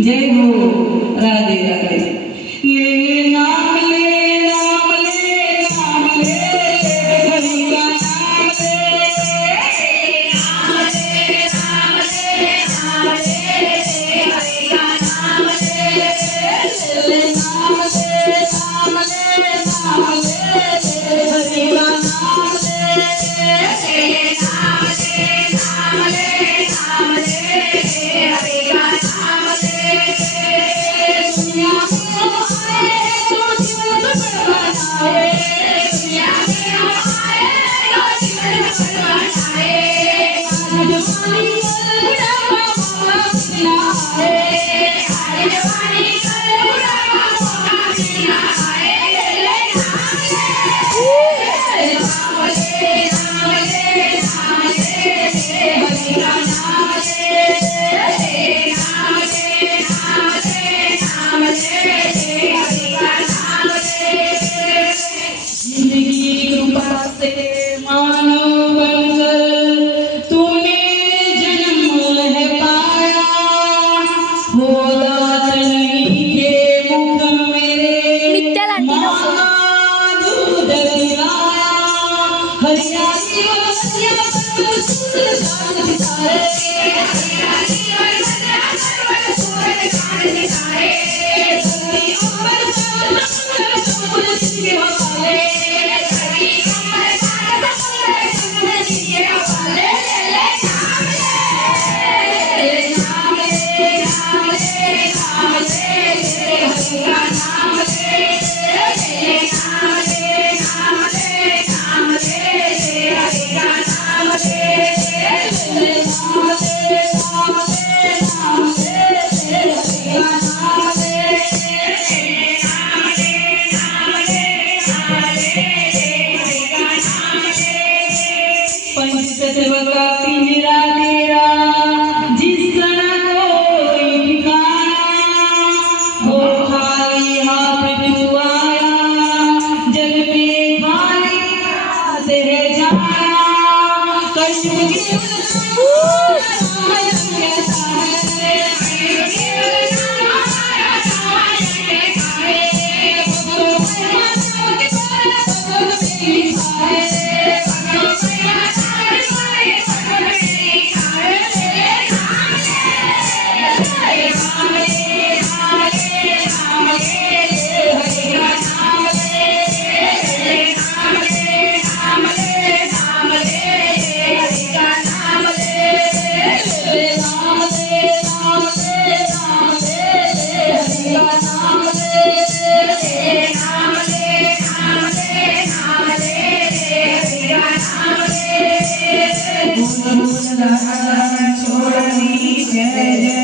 જય હો Radhe Radhe Mano. Dios, Dios, you. जय जय